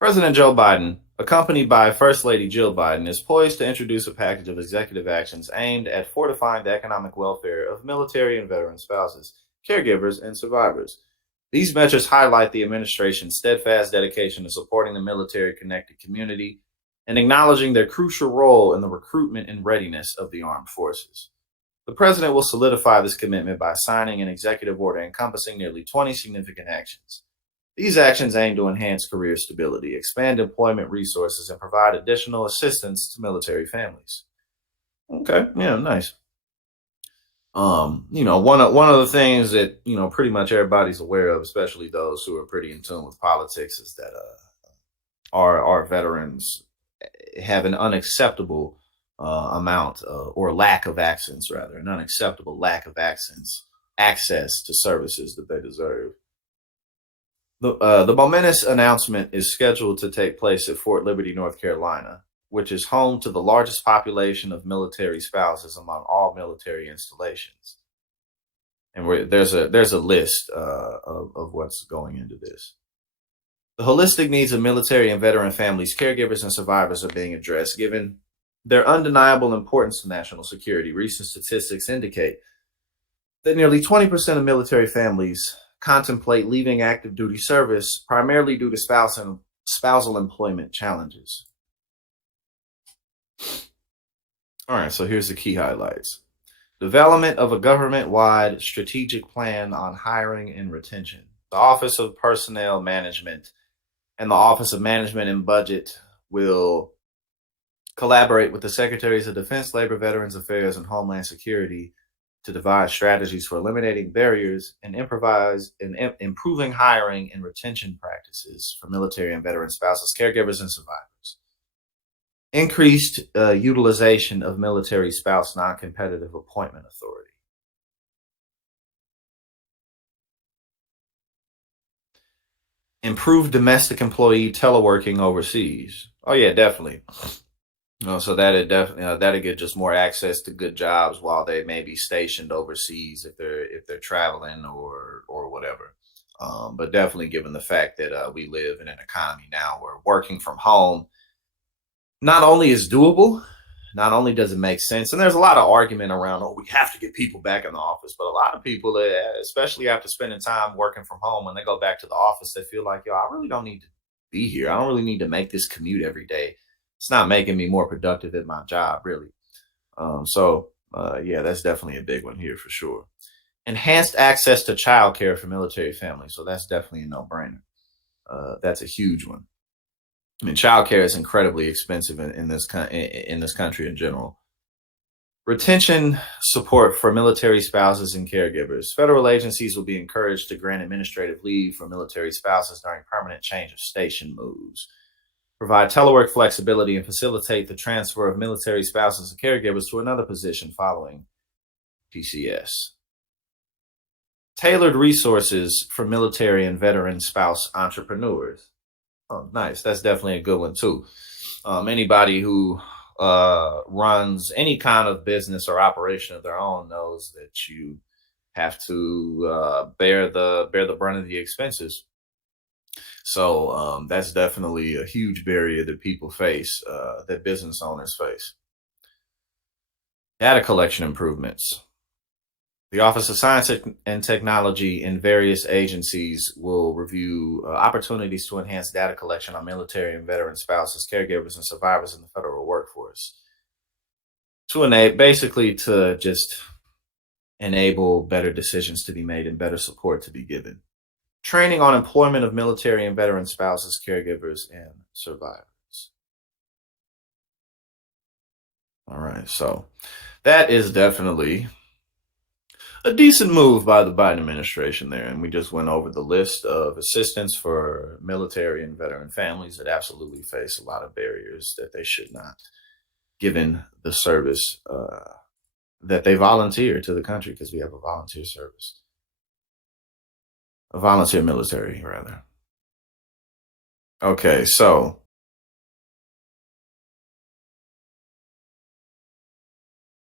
President Joe Biden, accompanied by First Lady Jill Biden, is poised to introduce a package of executive actions aimed at fortifying the economic welfare of military and veteran spouses, caregivers, and survivors. These measures highlight the administration's steadfast dedication to supporting the military connected community and acknowledging their crucial role in the recruitment and readiness of the armed forces. The president will solidify this commitment by signing an executive order encompassing nearly 20 significant actions. These actions aim to enhance career stability, expand employment resources, and provide additional assistance to military families. Okay, yeah, nice. One of the things that pretty much everybody's aware of, especially those who are pretty in tune with politics, is that our veterans have an unacceptable amount or lack of access, rather, an unacceptable lack of access to services that they deserve. The momentous announcement is scheduled to take place at Fort Liberty, North Carolina, which is home to the largest population of military spouses among all military installations. And there's a list of what's going into this. The holistic needs of military and veteran families, caregivers, and survivors are being addressed, given their undeniable importance to national security. Recent statistics indicate that nearly 20% of military families contemplate leaving active duty service, primarily due to spousal employment challenges. All right, so here's the key highlights. Development of a government-wide strategic plan on hiring and retention. The Office of Personnel Management and the Office of Management and Budget will collaborate with the Secretaries of Defense, Labor, Veterans Affairs, and Homeland Security to devise strategies for eliminating barriers and improving hiring and retention practices for military and veteran spouses, caregivers, and survivors. Increased utilization of military spouse non-competitive appointment authority. Improved domestic employee teleworking overseas. Oh yeah, definitely. So that'll get just more access to good jobs while they may be stationed overseas if they're traveling or whatever. But definitely, given the fact that we live in an economy now where working from home not only is doable, not only does it make sense, and there's a lot of argument around, oh, we have to get people back in the office. But a lot of people, especially after spending time working from home, when they go back to the office, they feel like, yo, I really don't need to be here. I don't really need to make this commute every day. It's not making me more productive at my job, really. Yeah, that's definitely a big one here for sure. Enhanced access to childcare for military families. So that's definitely a no-brainer. That's a huge one. I mean, childcare is incredibly expensive in this country in general. Retention support for military spouses and caregivers. Federal agencies will be encouraged to grant administrative leave for military spouses during permanent change of station moves. Provide telework flexibility and facilitate the transfer of military spouses and caregivers to another position following PCS. Tailored resources for military and veteran spouse entrepreneurs. Oh, nice. That's definitely a good one too. Anybody who runs any kind of business or operation of their own knows that you have to bear the brunt of the expenses. So that's definitely a huge barrier that people face, that business owners face. Data collection improvements. The Office of Science and Technology and various agencies will review opportunities to enhance data collection on military and veteran spouses, caregivers, and survivors in the federal workforce. Basically to just enable better decisions to be made and better support to be given. Training on employment of military and veteran spouses, caregivers, and survivors. All right, so that is definitely a decent move by the Biden administration there. And we just went over the list of assistance for military and veteran families that absolutely face a lot of barriers that they should not, given the service that they volunteer to the country, because we have a volunteer service. A volunteer military, rather. Okay, so